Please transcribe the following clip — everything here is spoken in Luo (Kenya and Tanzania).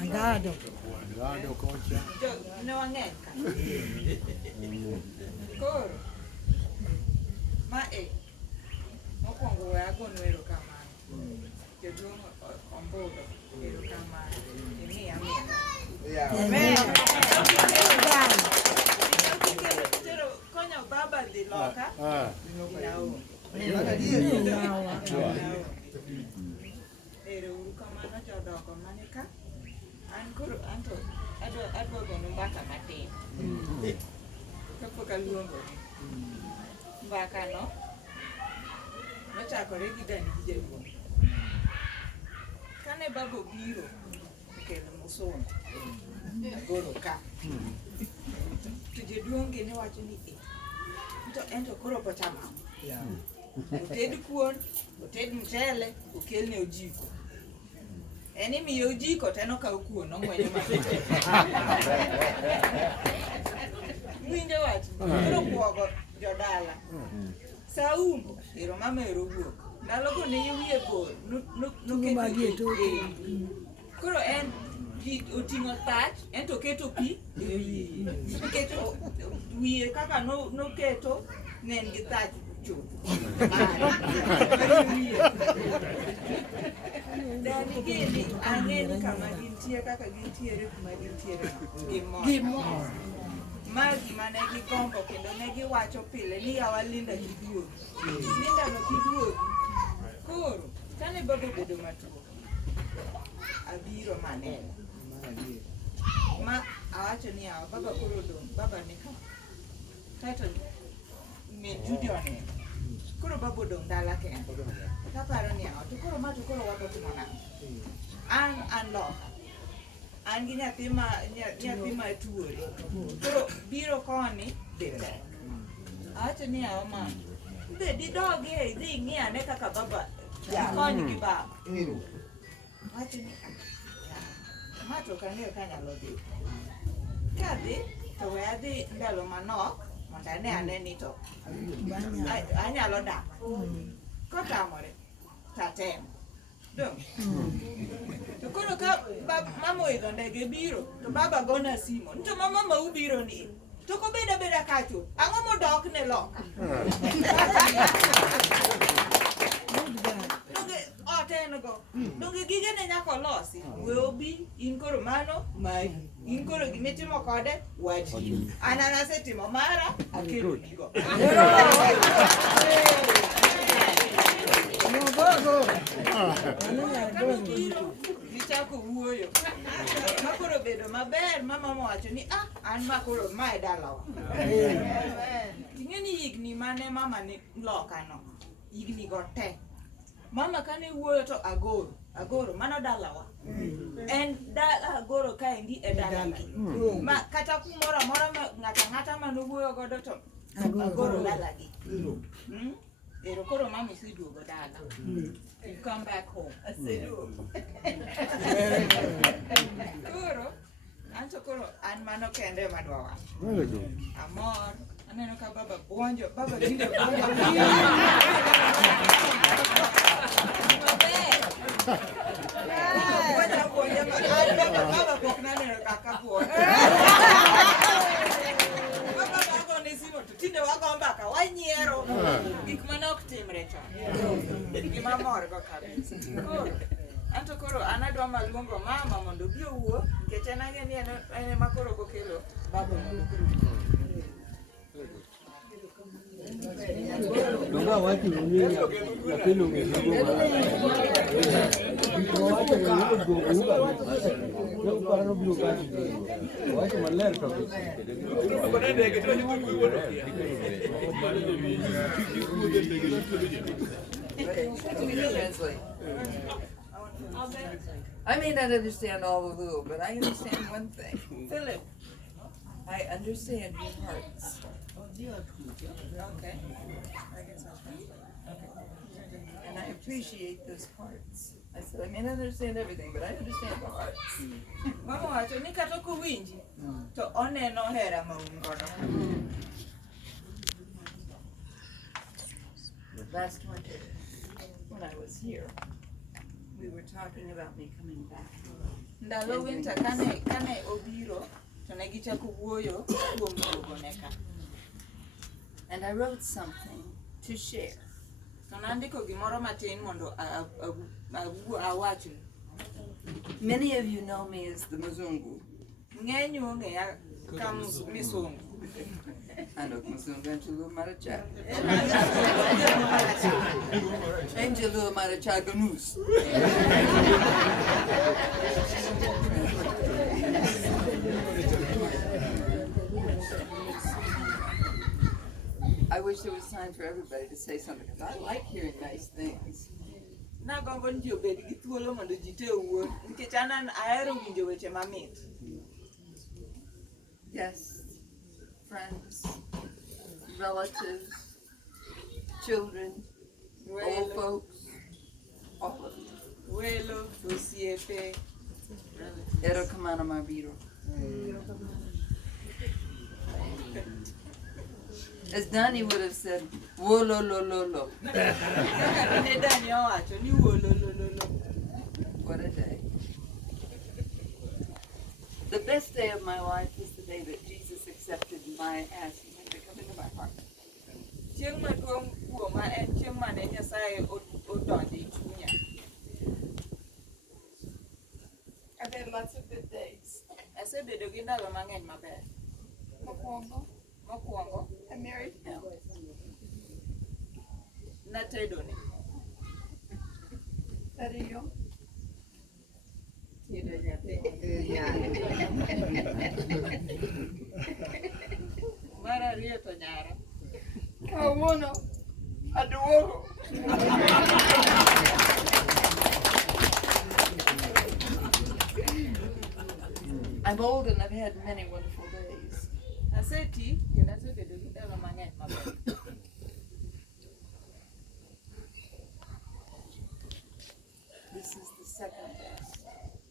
Agado kocha. No ang'eka. Koro ma mokwongo we agonu erokamano. Jaduong' Ombudo erokamano. Imiya Amen. Konyo baba dhi loka. Ero kamano jodongo mane ka. An koro anto adwa gono mbaka matin. Kapok aluongo mbaka no nochakore gi dani gi jaduong'. Kane baba obiro okelo musungu Agoro ka to jaduong' ne wacho ni to ento koro pochama oted kuon, oted mchele, okelne ojiko. En imiyo ojiko to en okawo kuon ong'wenyo matin. Winjo wach, koro kuogo jodala. Saumu, ero mama ero wuok. Ndalogo ne wiye bor, noketo koro en oting'o thach, ento oketo pi e wiye. Oketo wiye kaka noketo ne en gi thach chuth. Dani gini ang'eni kama gintie kaka gintiere kuma gintiere gimor. Ma gima ne gigombo kendo ne giwacho pile ni yawa Linda kiduogi. Linda no kiduogi. Koro, kane baba obedo matuo, abiro maneno. Ma awacho ni yawa baba koro dong', baba ni ka. Kato min Judy oneno. Koro baba odong' dala kende. Kaparo ni yawa, to koro wabo timo nang'o. An loka. An gi nyathi ma tuore. Koro biro koni dhi tek. Awacho ni yawa mama, be didogi idhi ing'iyane kaka baba kony gi baba. Awacho ni ma to kang'eyo kanyalo dhi. Kadhi to we adhi ndalo manok mondo ane ni to anyalo dak. Kotamore tatemo. Dong. To koro ka mama oidho ndege biro to baba gona simo. To mama ma ubiro ni. To ko beda kacho. Ang'o modok ne loka. Otengo. Donge gige ne nyako losi. We obi in koro mano mai. In koro gimitimo kode wati. Anana setimo mara akelo nigo. Gichako wuoyo. Makoro bedo maber mama mowacho ni an makoro mae dalawa. Ting'eni higni mane mama ni loka no. Higni go te. Mama kane wuoyo to Agoro mano dalawa. En dala Agoro kaendi e dalagi. Ma kata kumoro amora ng'ata mano wuoyo godo to Agoro dalagi. Ero koro mama iseduogo dala. You come back home. Aseduogo. Koro an mano kende madwa wacho. Amor aneno ka baba biro buonjo. Baba pok naneno kaka buonjo. Tinde wago mbaka wanyiero gik manok timre chon. Gima mor go kabisa. Koro an adwa maluongo mama mondo obi owuo nikech en ang'e ni en ema koro gokelo baba mondo Nonga watu ni napendo ngezi. Wacha ni go para no bloga. Wacha maler kabisa. I may not understand all of it, but I understand one thing. Philip. I understand your hearts. Okay. And I appreciate those hearts. I said, I may not understand everything, but I understand the heart. Mama wacho ni kata ok owinji to oneno hera ma un godo. Last winter, when I was here, we were talking about me coming back. Ndalo winter kane obiro to ne gichako wuoyo kuom dogone ka. And I wrote something to share. To nandiko gimoro matin mondo awachnu. Many of you know me as the Mzungu. Ng'enyu ong'eya ka misungu. Ano Mzungu Anjulu Maracha. Anjulu Maracha Ganus. I wish there was time for everybody to say something, because I like hearing nice things. Nagombo ni ji obed gi thuolo mondo ji te owuo nikech an ahero winjo weche mamit. Yes, friends, relatives, children, old folks, all of you. Welo, osiepe. Erokamano mabiro. As Donnie would have said, wo lo lo lo lo. What a day. The best day of my life was the day that Jesus accepted my asking him to come into my heart. Chieng' maduong' kuoma en chieng' mane Nyasaye odonjo e chunya. I've had lots of good days. Asebedo gi ndalo mang'eny maber. Mokwongo, I married him. natedone. Ariyo. Tiedo nyathi. Mar ariyo to nyara. Kawuono aduogo. I'm old and I've had many wonderful days. Aseti kendo asebedo gi ndalo mang'eny